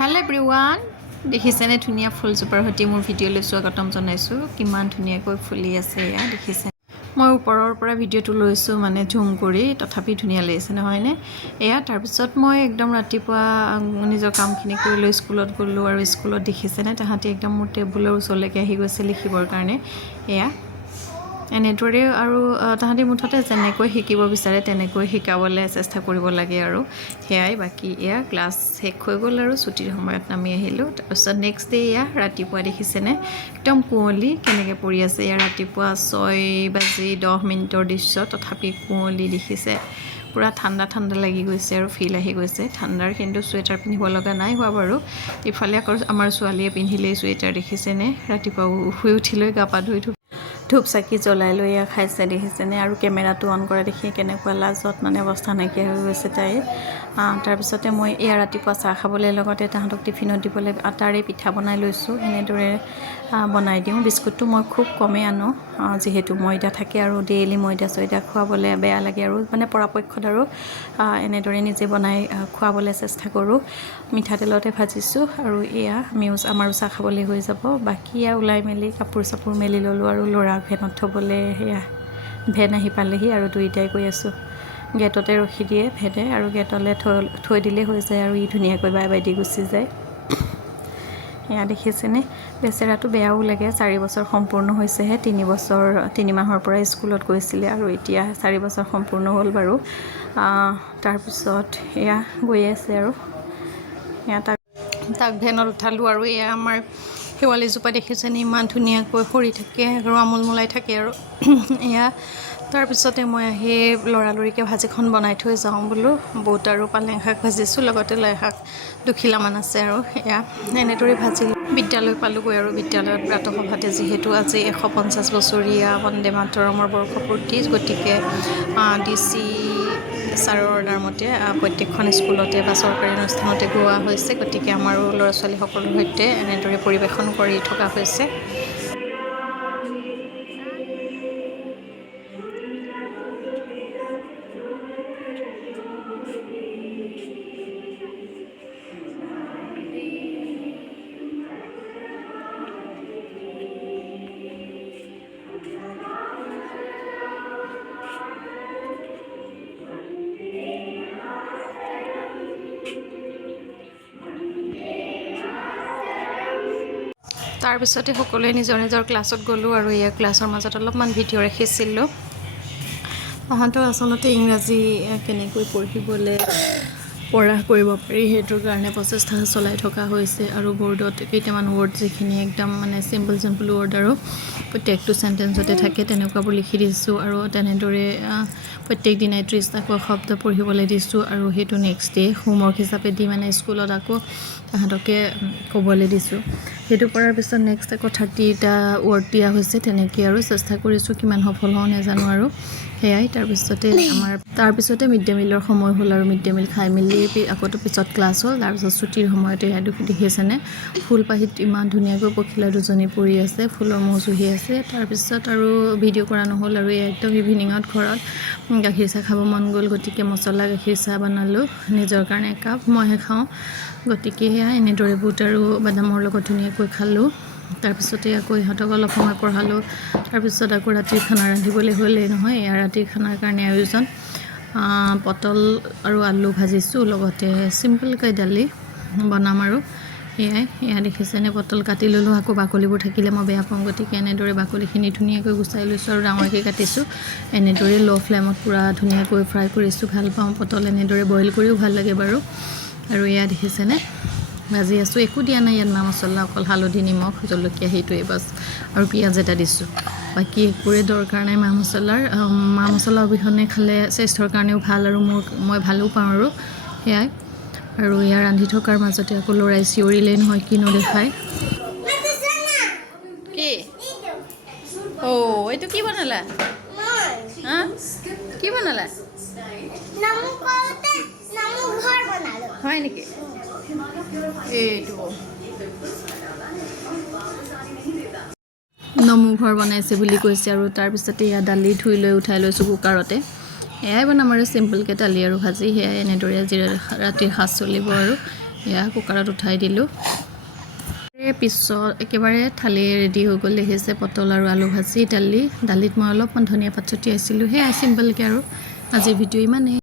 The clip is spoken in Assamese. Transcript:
Hello everyone, দেখিছেনে ধুনিয়া ফুলজোপাৰ হতি মোৰ ভিডিঅ'লৈ স্বাগতম জনাইছো কিমান ধুনিয়াকৈ ফুলি আছে ইয়া দেখিছে মই ওপৰৰ পৰা ভিডিঅ'টো লৈছো মানে ঝুম কৰি তথাপি ধুনিয়া লাগিছে নহয় নে এয়া তাৰ পিছত মই একদম ৰাতিপুৱা নিজৰ কামখিনি কৰি লৈ স্কুলত গলো আৰু স্কুলত দেখিছেনে তাহাঁতি একদম মোৰ টেবুলৰ ওচৰলৈকে আহি গৈছে লিখিবৰ কাৰণে এয়া এনেদৰে আৰু তাহাঁতি মুঠতে যেনেকৈ শিকিব বিচাৰে তেনেকৈ শিকাবলৈ চেষ্টা কৰিব লাগে আৰু হেয়াই বাকি এয়া ক্লাছ শেষ হৈ গ'ল আৰু ছুটিৰ সময়ত নামি আহিলোঁ তাৰপিছত নেক্সট ডে এয়া ৰাতিপুৱা দেখিছেনে একদম কুঁৱলী কেনেকৈ পৰি আছে এয়া ৰাতিপুৱা 6:10 দৃশ্য তথাপি কুঁৱলী দেখিছে পুৰা ঠাণ্ডা ঠাণ্ডা লাগি গৈছে আৰু ফিল আহি গৈছে ঠাণ্ডাৰ কিন্তু চুৱেটাৰ পিন্ধিব লগা নাই হোৱা বাৰু ইফালে আকৌ আমাৰ ছোৱালীয়ে পিন্ধিলেই চুৱেটাৰ দেখিছেনে ৰাতিপুৱা শুই উঠিলৈ গা পা ধুই ধূপ চাকি জ্বলাই লৈ খাইছে দেখিছেনে আৰু কেমেৰাটো অন কৰা দেখি কেনেকুৱা লাজত মানে অৱস্থা নাইকিয়া হৈ গৈছে তাই তাৰপিছতে মই এয়া ৰাতিপুৱা চাহ খাবলৈ লগতে তাহাঁতক টিফিনত দিবলৈ আটাৰে পিঠা বনাই লৈছোঁ এনেদৰে বনাই দিওঁ বিস্কুটটো মই খুব কমেই আনো যিহেতু ময়দা থাকে আৰু ডেইলি ময়দা চয়দা খুৱাবলৈ বেয়া লাগে আৰু মানে পৰাপক্ষত আৰু এনেদৰে নিজে বনাই খুৱাবলৈ চেষ্টা কৰোঁ মিঠাতেলতে ভাজিছোঁ আৰু এয়া আমাৰো চাহ খাবলৈ হৈ যাব বাকী ওলাই মেলি কাপোৰ চাপোৰ মেলি ল'লোঁ আৰু ল'ৰা ভেনত থ'বলৈ সেয়া ভেন আহি পালেহি আৰু দুইটাই কৈ আছোঁ গেটতে ৰখি দিয়ে ভেনে আৰু গেটলৈ থৈ দিলে হৈ যায় আৰু ই ধুনীয়াকৈ বাই বাই দি গুচি যায় এয়া দেখিছেনে বেচেৰাটো বেয়াও লাগে 4 বছৰ সম্পূৰ্ণ হৈছেহে 3 মাহৰ পৰা স্কুলত গৈছিলে আৰু এতিয়া 4 বছৰ সম্পূৰ্ণ হ'ল বাৰু তাৰপিছত এয়া গৈ আছে আৰু এয়া তাক ভেনত উঠালোঁ আৰু এয়া আমাৰ শেৱালিজোপা দেখিছেনে ইমান ধুনীয়াকৈ সৰি থাকে আৰু আমোলমোলাই থাকে আৰু এয়া তাৰপিছতে মই আহি লৰালৰিকৈ ভাজিখন বনাই থৈ যাওঁ বোলো বুট আৰু পালেং শাক ভাজিছোঁ লগতে লাই শাক 2 খিলামান আছে আৰু এয়া এনেদৰে ভাজিলোঁ বিদ্যালয় পালোঁগৈ আৰু বিদ্যালয়ত প্ৰাতঃসভাতে যিহেতু আজি 150 বছৰীয়া বন্দে মাতৰমৰ বৰ্ষপূৰ্তি গতিকে DC ছাৰৰ অৰ্ডাৰ মতে প্ৰত্যেকখন স্কুলতে বা চৰকাৰী অনুষ্ঠানতে গোৱা হৈছে গতিকে আমাৰো ল'ৰা ছোৱালীসকলৰ সৈতে এনেদৰে পৰিৱেশন কৰি থকা হৈছে তাৰপিছতে সকলোৱে নিজৰ নিজৰ ক্লাছত গ'লোঁ আৰু এয়া ক্লাছৰ মাজত অলপমান ভিডিঅ' ৰাখিছিলোঁ তাহাঁতৰ আচলতে ইংৰাজী কেনেকৈ পঢ়িবলৈ পঢ়া কৰিব পাৰি সেইটোৰ কাৰণে প্ৰচেষ্টা চলাই থকা হৈছে আৰু বৰ্ডত কেইটামান ৱৰ্ড যিখিনি একদম মানে চিম্পল ৱৰ্ড আৰু প্ৰত্যেকটো চেণ্টেঞ্চতে থাকে তেনেকুৱাবোৰ লিখি দিছোঁ আৰু তেনেদৰে প্ৰত্যেক দিনাই 30টাকৈ শব্দ পঢ়িবলৈ দিছোঁ আৰু সেইটো নেক্সট ডে হোমৱৰ্ক হিচাপে দি মানে স্কুলত আকৌ তাহাঁতকে ক'বলৈ দিছোঁ সেইটো কৰাৰ পিছত নেক্সট আকৌ 30টা ৱৰ্ড দিয়া হৈছে তেনেকৈ আৰু চেষ্টা কৰিছোঁ কিমান সফল হওঁ নাজানো আৰু সেয়াই তাৰপিছতে মিড ডে মিলৰ সময় হ'ল আৰু মিড ডে মিল খাই মেলি আকৌ পিছত ক্লাছ হ'ল তাৰপিছত ছুটিৰ সময়তে দেখিছেনে ফুলপাহিত ইমান ধুনীয়াকৈ পখিলা দুজনী পৰি আছে ফুলৰ মৌজুহি আছে তাৰপিছত আৰু ভিডিঅ' কৰা নহ'ল আৰু একদম ইভিনিঙত ঘৰত গাখীৰ চাহ খাব মন গ'ল গতিকে মছলা গাখীৰ চাহ বনালোঁ নিজৰ কাৰণে একাপ মইহে খাওঁ গতিকে সেয়া এনেদৰে বুট আৰু বাদামৰ লগত ধুনীয়াকৈ খালোঁ তাৰপিছতে আকৌ ইহঁতক অলপ সময় পঢ়ালোঁ তাৰপিছত আকৌ ৰাতিৰ খানা ৰান্ধিবলৈ হ'লেই নহয় এয়া ৰাতিৰ খানাৰ কাৰণে আয়োজন পটল আৰু আলু ভাজিছোঁ লগতে চিম্পলকৈ দালি বনাম আৰু এয়া দেখিছেনে পটল কাটি ল'লোঁ আকৌ বাকলিবোৰ থাকিলে মই বেয়া পাওঁ গতিকে এনেদৰে বাকলিখিনি ধুনীয়াকৈ গুচাই লৈছোঁ আৰু ডাঙৰকৈ কাটিছোঁ এনেদৰে ল' ফ্লেমত পূৰা ধুনীয়াকৈ ফ্ৰাই কৰিছোঁ ভাল পাওঁ পটল এনেদৰে বইল কৰিও ভাল লাগে বাৰু আৰু এয়া দেখিছেনে ভাজি আছোঁ একো দিয়া নাই ইয়াত মা মছলা অকল হালধি নিমখ জলকীয়া সেইটোৱে বাছ আৰু পিঁয়াজ এটা দিছোঁ বাকী একোৰে দৰকাৰ নাই মা মছলা অবিহনে খালে স্বাস্থ্যৰ কাৰণেও ভাল আৰু মই ভালো পাওঁ আৰু সেয়াই আৰু ইয়াৰ ৰান্ধি থকাৰ মাজতে আকৌ ল'ৰাই চিঞৰিলেই নহয় কিনো দেখায় কি এইটো কি বনালা কি বনালা হয় নেকি এইটো নমু ঘৰ বনাইছে বুলি কৈছে আৰু তাৰপিছতে এয়া দালি ধুই লৈ উঠাই লৈছোঁ কুকাৰতে এয়াই বনাম আৰু চিম্পলকৈ দালি আৰু ভাজি সেয়াই এনেদৰে আজি ৰাতিৰ সাজ চলিব আৰু এয়া কুকাৰত উঠাই দিলোঁ পিছত একেবাৰে থালি ৰেডি হৈ গ'ল দেখিছে পটল আৰু আলু ভাজি দালিত মই অলপমান ধনিয়া পাত ছটিয়াইছিলোঁ সেয়া চিম্পলকৈ আৰু আজিৰ ভিডিঅ' ইমানেই